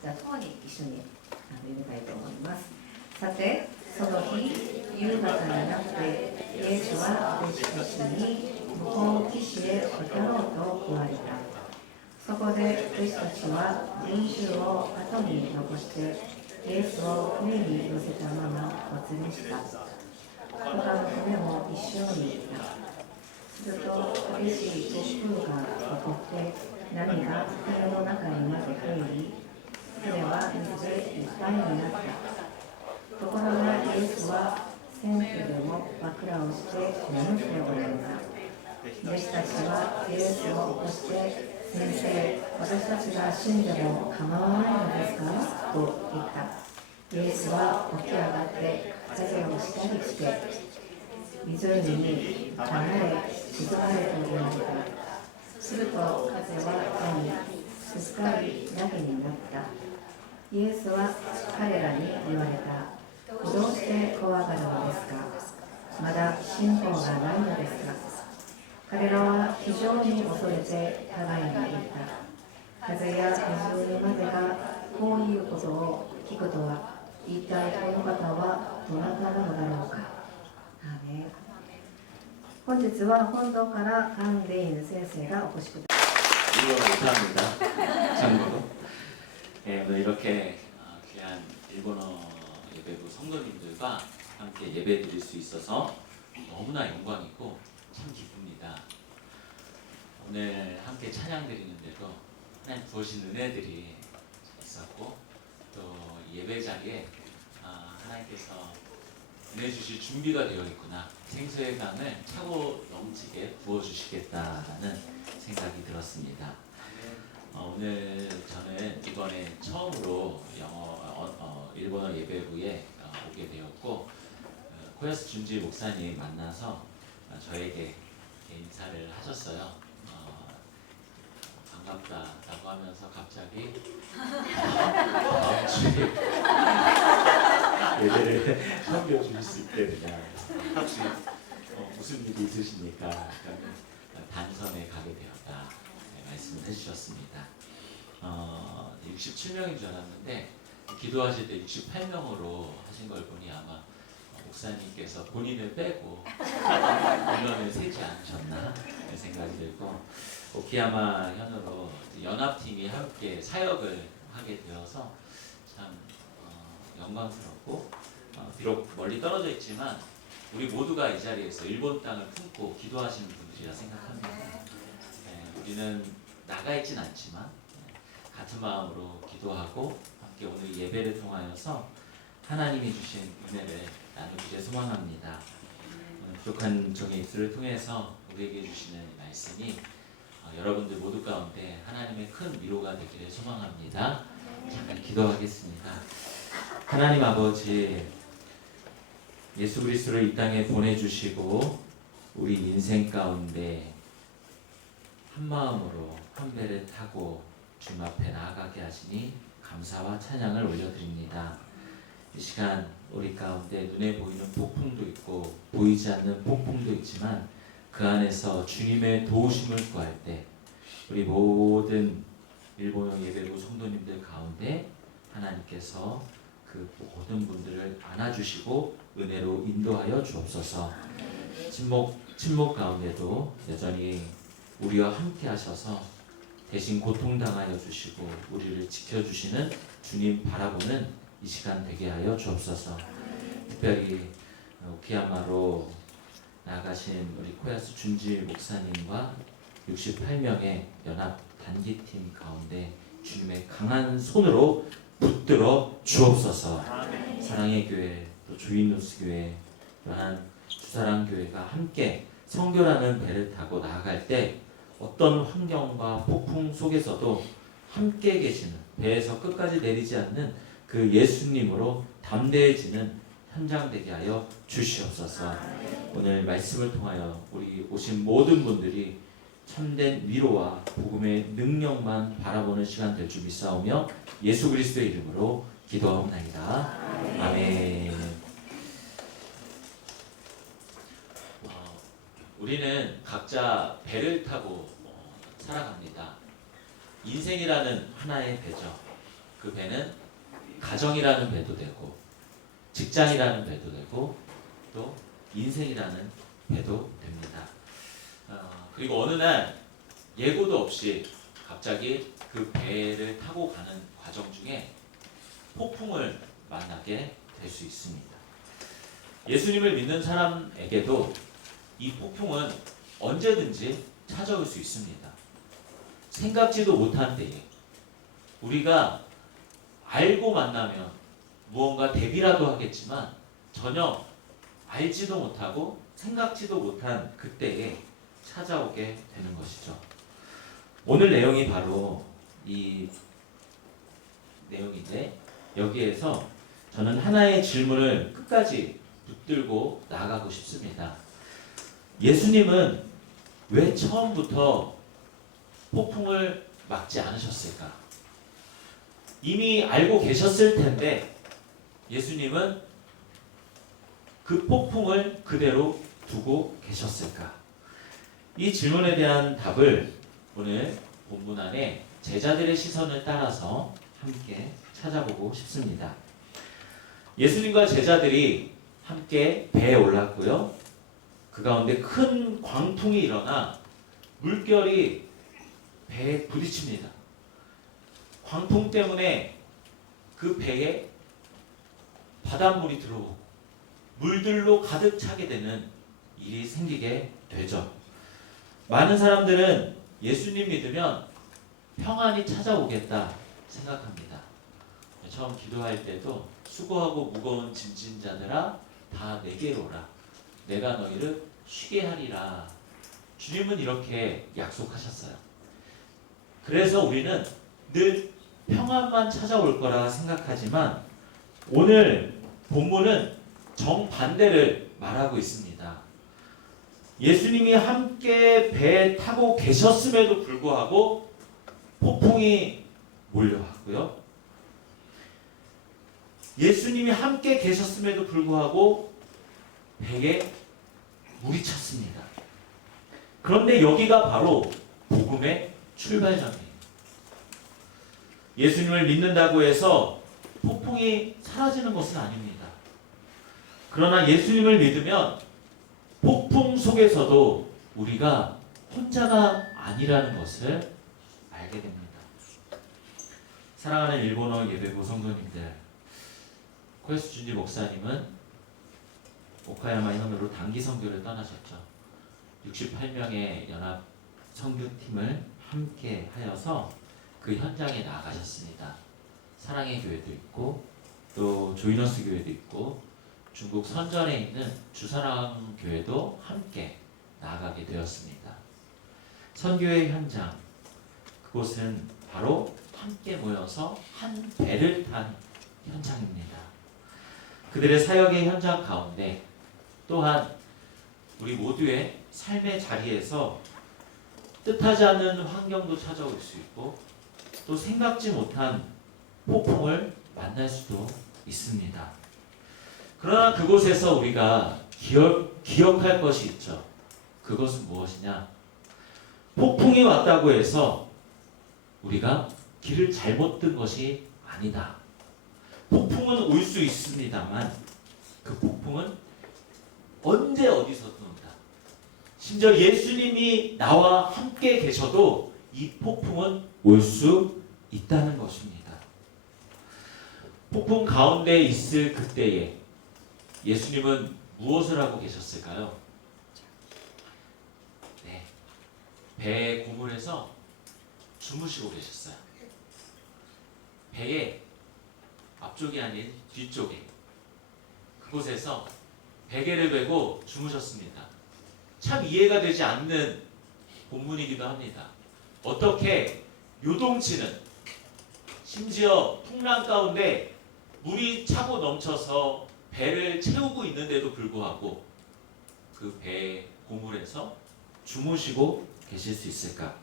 じゃあ共に一緒に読みたいと思います。さて、その日夕方になってイエスは弟子たちに向こう岸へ渡ろうと言われた。そこで弟子たちは群衆を後に残してイエスを船に乗せたままお連れした。他の船も一緒にいた。すると激しい突風が起こって波が船の中にまで入り、船は水でいっぱいになった。ところがイエスは船首でも枕をして眠っておられた。弟子たちはイエスを起こして、先生、私たちが死んでも構わないのですかと言った。イエスは起き上がって風をしたりして、湖に離れ静まれと言われた。すると風は止み、すっかり凪になった。イエスは彼らに言われた。どうして怖がるのですか。まだ信仰がないのですか。彼らは非常に恐れて互いに言った。風や湖までがこういうことを聞くとは、一体この方はどなたなのだろうか。アーメン。本日は本堂からカン・レイヌ先生がお越しください。 감사합니다. 참고로 오늘 이렇게 귀한 일본어 예배부 성도님들과 함께 예배 드릴 수 있어서 너무나 영광이고 참 기쁩니다. 오늘 함께 찬양 드리는데도 하나님 부으신 은혜들이 있었고, 또 예배 자리에 하나님께서 은혜 주실 준비가 되어 있구나, 생수의 강을 차고 넘치게 부어주시겠다라는 생각이 들었습니다. 오늘 저는 이번에 처음으로 일본어 예배부에 오게 되었고, 코야스 준지 목사님 만나서 저에게 인사를 하셨어요. 반갑다라고 하면서 갑자기 다음 주에 예배를 섬겨주실 수 있겠느냐, 혹시 무슨 일이 있으십니까? 단선에 가게 되었다, 말씀을 해주셨습니다. 67명인 줄 알았는데 기도하실 때 68명으로 하신 걸 보니 아마 목사님께서 본인을 빼고 인원을 세지 않으셨나 생각이 들고, 오키야마 현으로 연합팀이 함께 사역을 하게 되어서 참 영광스럽고, 비록 멀리 떨어져 있지만 우리 모두가 이 자리에서 일본 땅을 품고 기도하시는 분들이라 생각합니다. 우리는 나가 있진 않지만 같은 마음으로 기도하고 함께 오늘 예배를 통하여서 하나님이 주신 은혜를 나누기를 소망합니다. 부족한 종의 입술을 통해서 우리에게 주시는 말씀이 여러분들 모두 가운데 하나님의 큰 위로가 되기를 소망합니다. 잠깐 기도하겠습니다. 하나님 아버지, 예수 그리스도를 이 땅에 보내주시고 우리 인생 가운데 한 마음으로 한 배를 타고 주님 앞에 나아가게 하시니 감사와 찬양을 올려드립니다. 이 시간 우리 가운데 눈에 보이는 폭풍도 있고 보이지 않는 폭풍도 있지만 그 안에서 주님의 도우심을 구할 때 우리 모든 일본어 예배부 성도님들 가운데 하나님께서 그 모든 분들을 안아주시고 은혜로 인도하여 주옵소서. 침묵 가운데도 여전히 우리와 함께 하셔서 대신 고통당하여 주시고 우리를 지켜주시는 주님 바라보는 이 시간 되게 하여 주옵소서. 특별히 오키야마로 나가신 우리 코야스 준지 목사님과 68명의 연합 단기팀 가운데 주님의 강한 손으로 붙들어 주옵소서. 사랑의 교회, 또 주인누스 교회, 또한 주사랑교회가 함께 선교라는 배를 타고 나아갈 때 어떤 환경과 폭풍 속에서도 함께 계시는, 배에서 끝까지 내리지 않는 그 예수님으로 담대해지는 현장 되게 하여 주시옵소서. 오늘 말씀을 통하여 우리 오신 모든 분들이 참된 위로와 복음의 능력만 바라보는 시간 될 줄 믿사오며 예수 그리스도의 이름으로 기도하옵나이다. 아멘. 우리는 각자 배를 타고 살아갑니다. 인생이라는 하나의 배죠. 그 배는 가정이라는 배도 되고 직장이라는 배도 되고 또 인생이라는 배도 됩니다. 그리고 어느 날 예고도 없이 갑자기 그 배를 타고 가는 과정 중에 폭풍을 만나게 될 수 있습니다. 예수님을 믿는 사람에게도 이 폭풍은 언제든지 찾아올 수 있습니다. 생각지도 못한 때에 우리가 알고 만나면 무언가 대비라도 하겠지만 전혀 알지도 못하고 생각지도 못한 그때에 찾아오게 되는 것이죠. 오늘 내용이 바로 이 내용인데 여기에서 저는 하나의 질문을 끝까지 붙들고 나가고 싶습니다. 예수님은 왜 처음부터 폭풍을 막지 않으셨을까? 이미 알고 계셨을 텐데 예수님은 그 폭풍을 그대로 두고 계셨을까? 이 질문에 대한 답을 오늘 본문 안에 제자들의 시선을 따라서 함께 찾아보고 싶습니다. 예수님과 제자들이 함께 배에 올랐고요. 그 가운데 큰 광풍이 일어나 물결이 배에 부딪힙니다. 광풍 때문에 그 배에 바닷물이 들어오고 물들로 가득 차게 되는 일이 생기게 되죠. 많은 사람들은 예수님 믿으면 평안이 찾아오겠다 생각합니다. 처음 기도할 때도 수고하고 무거운 짐진 자들아 다 내게로 오라. 내가 너희를 쉬게 하리라. 주님은 이렇게 약속하셨어요. 그래서 우리는 늘 평안만 찾아올 거라 생각하지만 오늘 본문은 정반대를 말하고 있습니다. 예수님이 함께 배에 타고 계셨음에도 불구하고 폭풍이 몰려왔고요. 예수님이 함께 계셨음에도 불구하고 배에 물이 찼습니다. 그런데 여기가 바로 복음의 출발점이에요. 예수님을 믿는다고 해서 폭풍이 사라지는 것은 아닙니다. 그러나 예수님을 믿으면 폭풍 속에서도 우리가 혼자가 아니라는 것을 알게 됩니다. 사랑하는 일본어 예배부 성도님들, 코에스 준지 목사님은 오카야마 현으로 단기 선교를 떠나셨죠. 68명의 연합 선교팀을 함께 하여서 그 현장에 나아가셨습니다. 사랑의 교회도 있고 또 조이너스 교회도 있고 중국 선전에 있는 주사랑 교회도 함께 나아가게 되었습니다. 선교의 현장, 그곳은 바로 함께 모여서 한 배를 탄 현장입니다. 그들의 사역의 현장 가운데 또한 우리 모두의 삶의 자리에서 뜻하지 않는 환경도 찾아올 수 있고 또 생각지 못한 폭풍을 만날 수도 있습니다. 그러나 그곳에서 우리가 기억할 것이 있죠. 그것은 무엇이냐? 폭풍이 왔다고 해서 우리가 길을 잘못 든 것이 아니다. 폭풍은 올 수 있습니다만 그 폭풍은 언제 어디서든 온다. 심지어 예수님이 나와 함께 계셔도 이 폭풍은 올 수 있다는 것입니다. 폭풍 가운데 있을 그때에 예수님은 무엇을 하고 계셨을까요? 네, 배의 고물에서 주무시고 계셨어요. 배의 앞쪽이 아닌 뒤쪽에 그곳에서 베개를 베고 주무셨습니다. 참 이해가 되지 않는 본문이기도 합니다. 어떻게 요동치는 심지어 풍랑 가운데 물이 차고 넘쳐서 배를 채우고 있는데도 불구하고 그 배의 고물에서 주무시고 계실 수 있을까?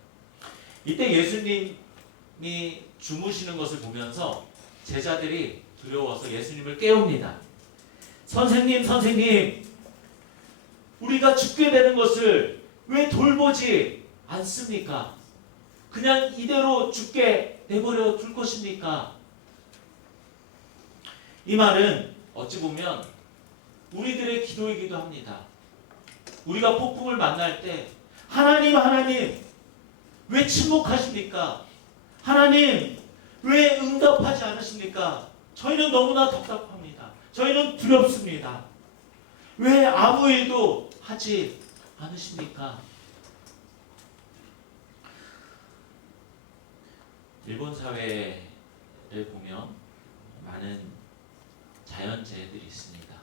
이때 예수님이 주무시는 것을 보면서 제자들이 두려워서 예수님을 깨웁니다. 선생님, 선생님, 우리가 죽게 되는 것을 왜 돌보지 않습니까? 그냥 이대로 죽게 내버려 둘 것입니까? 이 말은 어찌 보면 우리들의 기도이기도 합니다. 우리가 폭풍을 만날 때 하나님, 하나님 왜 침묵하십니까? 하나님 왜 응답하지 않으십니까? 저희는 너무나 답답합니다. 저희는 두렵습니다. 왜 아무 일도 하지 않으십니까? 일본 사회를 보면 많은 자연재해들이 있습니다.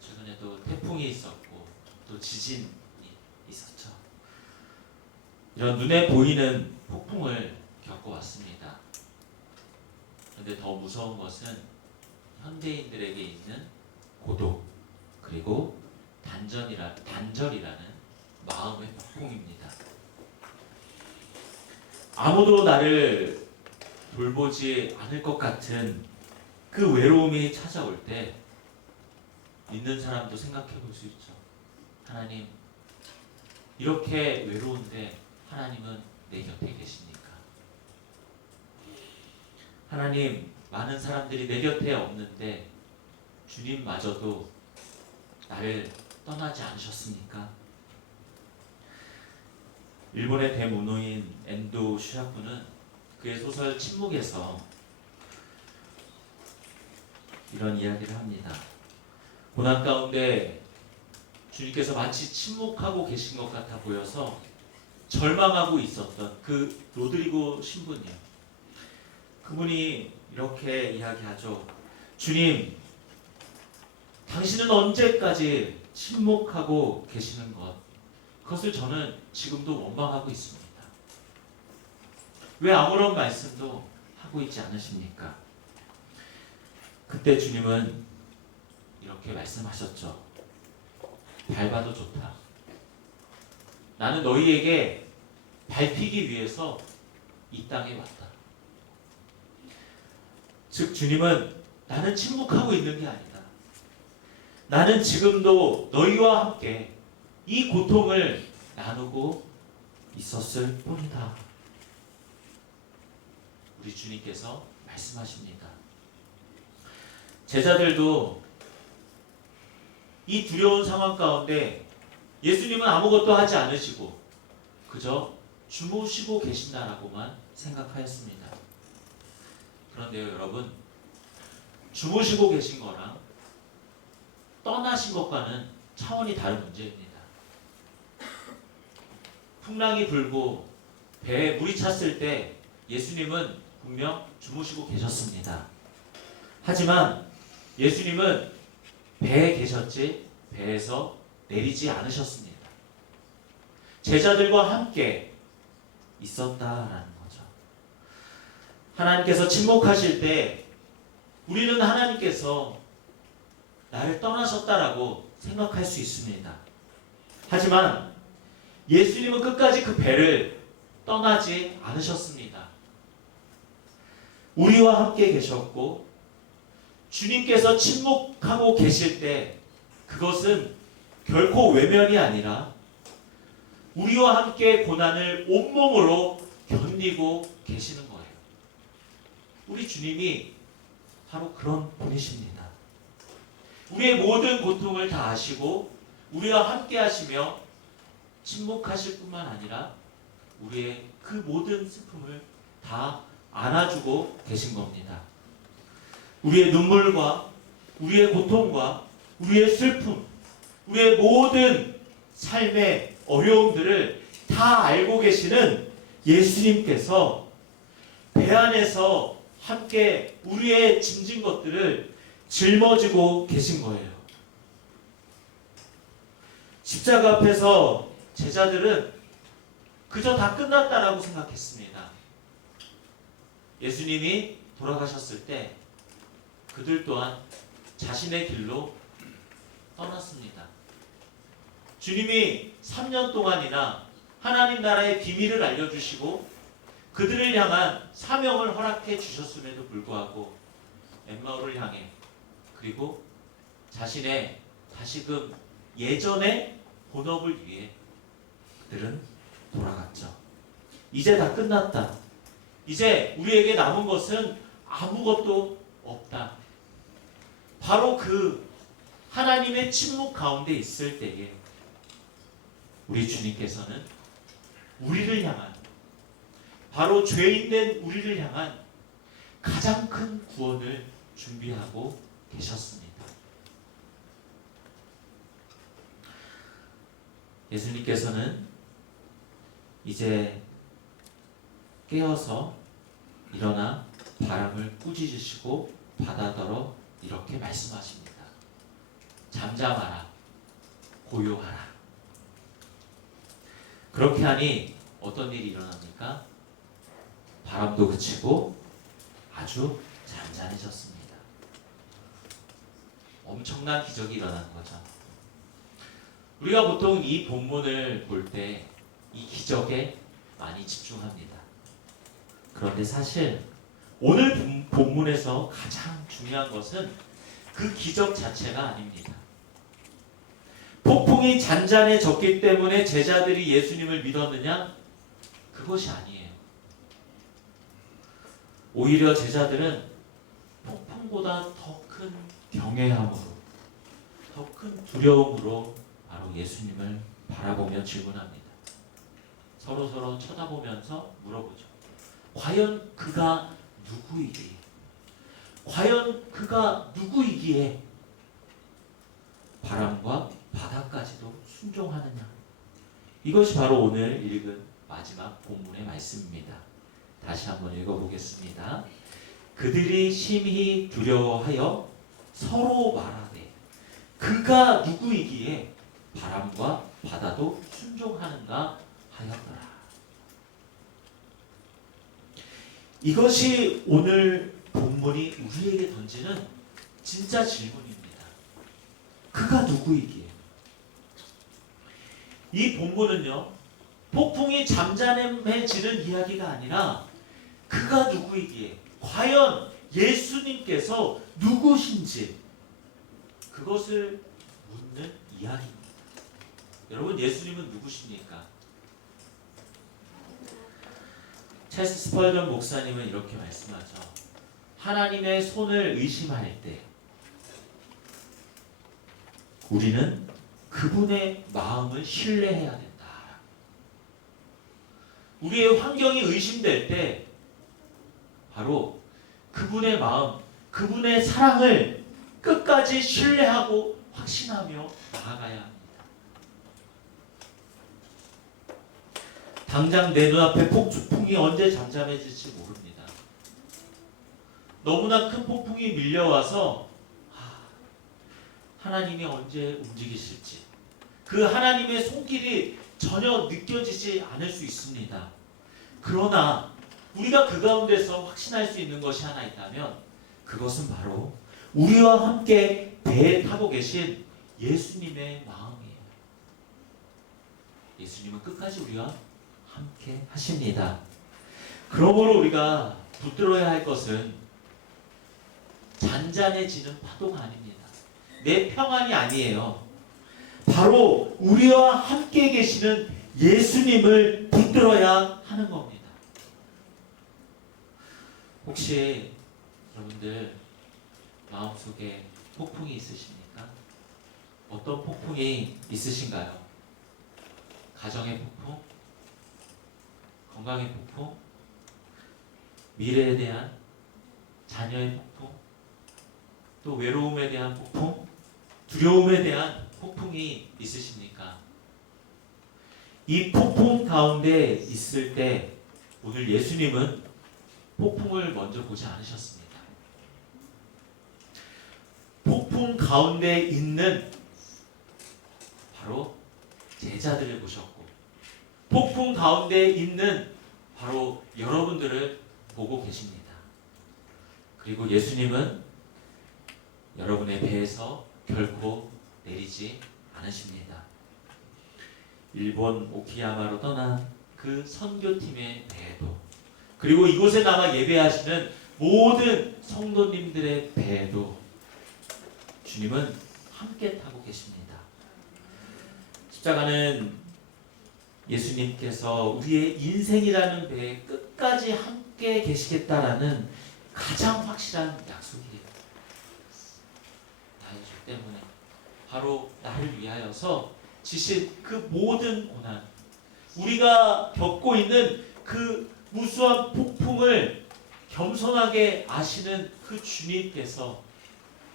최근에도 태풍이 있었고 또 지진이 있었죠. 이런 눈에 보이는 폭풍을 겪어왔습니다. 그런데 더 무서운 것은 현대인들에게 있는 고독 그리고 단절이라는 마음의 폭풍입니다. 아무도 나를 돌보지 않을 것 같은 그 외로움이 찾아올 때 믿는 사람도 생각해 볼 수 있죠. 하나님, 이렇게 외로운데 하나님은 내 곁에 계십니까? 하나님, 많은 사람들이 내 곁에 없는데 주님마저도 나를 떠나지 않으셨습니까? 일본의 대문호인 엔도 슈야쿠는 그의 소설 침묵에서 이런 이야기를 합니다. 고난 가운데 주님께서 마치 침묵하고 계신 것 같아 보여서 절망하고 있었던 그 로드리고 신부님, 그분이 이렇게 이야기하죠. 주님, 당신은 언제까지 침묵하고 계시는 것, 그것을 저는 지금도 원망하고 있습니다. 왜 아무런 말씀도 하고 있지 않으십니까? 그때 주님은 이렇게 말씀하셨죠. 밟아도 좋다. 나는 너희에게 밟히기 위해서 이 땅에 왔다. 즉 주님은 나는 침묵하고 있는 게 아니다. 나는 지금도 너희와 함께 이 고통을 나누고 있었을 뿐이다. 우리 주님께서 말씀하십니다. 제자들도 이 두려운 상황 가운데 예수님은 아무것도 하지 않으시고 그저 주무시고 계신다라고만 생각하였습니다. 그런데요, 여러분, 주무시고 계신 거랑 떠나신 것과는 차원이 다른 문제입니다. 풍랑이 불고 배에 물이 찼을 때 예수님은 분명 주무시고 계셨습니다. 하지만 예수님은 배에 계셨지 배에서 내리지 않으셨습니다. 제자들과 함께 있었다라는 거죠. 하나님께서 침묵하실 때 우리는 하나님께서 나를 떠나셨다라고 생각할 수 있습니다. 하지만 예수님은 끝까지 그 배를 떠나지 않으셨습니다. 우리와 함께 계셨고 주님께서 침묵하고 계실 때 그것은 결코 외면이 아니라 우리와 함께 고난을 온몸으로 견디고 계시는 거예요. 우리 주님이 바로 그런 분이십니다. 우리의 모든 고통을 다 아시고 우리와 함께 하시며 침묵하실 뿐만 아니라 우리의 그 모든 슬픔을 다 안아주고 계신 겁니다. 우리의 눈물과 우리의 고통과 우리의 슬픔, 우리의 모든 삶의 어려움들을 다 알고 계시는 예수님께서 배 안에서 함께 우리의 짐진 것들을 짊어지고 계신 거예요. 십자가 앞에서 제자들은 그저 다 끝났다라고 생각했습니다. 예수님이 돌아가셨을 때 그들 또한 자신의 길로 떠났습니다. 주님이 3년 동안이나 하나님 나라의 비밀을 알려주시고 그들을 향한 사명을 허락해 주셨음에도 불구하고 엠마오를 향해 그리고 자신의 다시금 예전의 본업을 위해 그들은 돌아갔죠. 이제 다 끝났다. 이제 우리에게 남은 것은 아무것도 없다. 바로 그 하나님의 침묵 가운데 있을 때에 우리 주님께서는 우리를 향한, 바로 죄인된 우리를 향한 가장 큰 구원을 준비하고 계셨습니다. 예수님께서는 이제 깨어서 일어나 바람을 꾸짖으시고 바다더러 이렇게 말씀하십니다. 잠잠하라, 고요하라. 그렇게 하니 어떤 일이 일어납니까? 바람도 그치고 아주 잔잔해졌습니다. 엄청난 기적이 일어나는 거죠. 우리가 보통 이 본문을 볼 때 이 기적에 많이 집중합니다. 그런데 사실 오늘 본문에서 가장 중요한 것은 그 기적 자체가 아닙니다. 폭풍이 잔잔해졌기 때문에 제자들이 예수님을 믿었느냐? 그것이 아니에요. 오히려 제자들은 폭풍보다 더 큰 경외함으로, 더 큰 두려움으로 바로 예수님을 바라보며 질문합니다. 서로 쳐다보면서 물어보죠. 과연 그가 누구이기에? 과연 그가 누구이기에 바람과 바다까지도 순종하느냐? 이것이 바로 오늘 읽은 마지막 본문의 말씀입니다. 다시 한번 읽어보겠습니다. 그들이 심히 두려워하여 서로 말하되 그가 누구이기에 바람과 바다도 순종하는가 하였더라. 이것이 오늘 본문이 우리에게 던지는 진짜 질문입니다. 그가 누구이기에? 이 본문은요, 폭풍이 잠잠해지는 이야기가 아니라 그가 누구이기에, 과연 예수님께서 누구신지 그것을 묻는 이야기입니다. 여러분, 예수님은 누구십니까? 찰스 스펄전 목사님은 이렇게 말씀하죠. 하나님의 손을 의심할 때 우리는 그분의 마음을 신뢰해야 된다. 우리의 환경이 의심될 때 바로 그분의 마음, 그분의 사랑을 끝까지 신뢰하고 확신하며 나아가야 합니다. 당장 내 눈앞에 폭풍이 언제 잠잠해질지 모릅니다. 너무나 큰 폭풍이 밀려와서 하나님이 언제 움직이실지, 그 하나님의 손길이 전혀 느껴지지 않을 수 있습니다. 그러나 우리가 그 가운데서 확신할 수 있는 것이 하나 있다면 그것은 바로 우리와 함께 배에 타고 계신 예수님의 마음이에요. 예수님은 끝까지 우리와 함께 하십니다. 그러므로 우리가 붙들어야 할 것은 잔잔해지는 파도가 아닙니다. 내 평안이 아니에요. 바로 우리와 함께 계시는 예수님을 붙들어야 하는 겁니다. 혹시 여러분들 마음속에 폭풍이 있으십니까? 어떤 폭풍이 있으신가요? 가정의 폭풍? 건강의 폭풍? 미래에 대한 자녀의 폭풍? 또 외로움에 대한 폭풍? 두려움에 대한 폭풍이 있으십니까? 이 폭풍 가운데 있을 때 오늘 예수님은 폭풍을 먼저 보지 않으셨습니다. 폭풍 가운데 있는 바로 제자들을 보셨고, 폭풍 가운데 있는 바로 여러분들을 보고 계십니다. 그리고 예수님은 여러분의 배에서 결코 내리지 않으십니다. 일본 오키야마로 떠난 그 선교팀의 배에도, 그리고 이곳에 남아 예배하시는 모든 성도님들의 배에도 주님은 함께 타고 계십니다. 십자가는 예수님께서 우리의 인생이라는 배에 끝까지 함께 계시겠다라는 가장 확실한 약속이에요. 예수 때문에 바로 나를 위하여서 지신 그 모든 고난, 우리가 겪고 있는 그 무수한 폭풍을 겸손하게 아시는 그 주님께서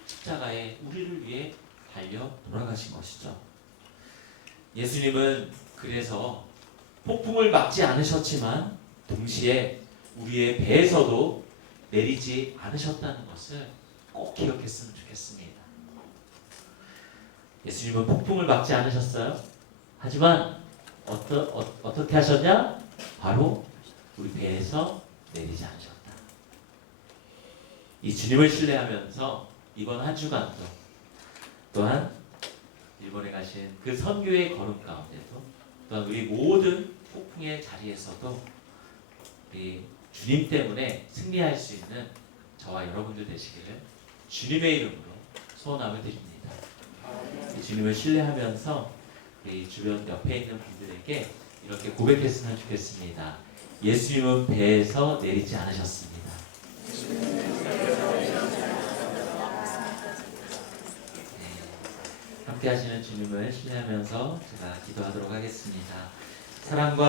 십자가에 우리를 위해 달려 돌아가신 것이죠. 예수님은 그래서 폭풍을 막지 않으셨지만 동시에 우리의 배에서도 내리지 않으셨다는 것을 꼭 기억했으면 좋겠습니다. 예수님은 폭풍을 막지 않으셨어요. 하지만 어떻게 하셨냐? 바로 우리 배에서 내리지 않으셨다. 이 주님을 신뢰하면서 이번 한 주간도 또한 일본에 가신 그 선교의 걸음 가운데도 또한 우리 모든 폭풍의 자리에서도 우리 주님 때문에 승리할 수 있는 저와 여러분들 되시기를 주님의 이름으로 소원함을 드립니다. 주님을 신뢰하면서 우리 주변 옆에 있는 분들에게 이렇게 고백했으면 좋겠습니다. 예수님은 배에서 내리지 않으셨습니다. 함께 하시는 주님을 신뢰하면서 제가 기도하도록 하겠습니다. 사랑과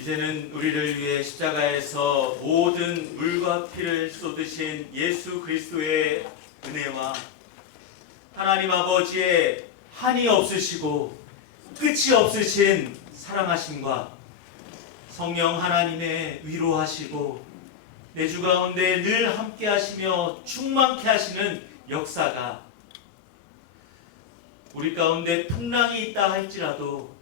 이제는 우리를 위해 십자가에서 모든 물과 피를 쏟으신 예수 그리스도의 은혜와 하나님 아버지의 한이 없으시고 끝이 없으신 사랑하심과 성령 하나님의 위로하시고 내 주 가운데 늘 함께 하시며 충만케 하시는 역사가 우리 가운데 풍랑이 있다 할지라도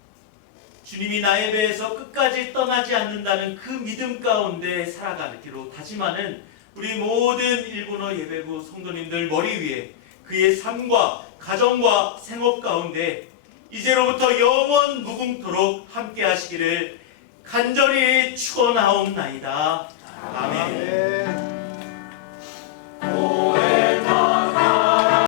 주님이 나의 배에서 끝까지 떠나지 않는다는 그 믿음 가운데 살아가기로 다짐하는 우리 모든 일본어 예배부 성도님들 머리 위에 그의 삶과 가정과 생업 가운데 이제로부터 영원 무궁토록 함께 하시기를 간절히 축원하옵나이다. 아멘.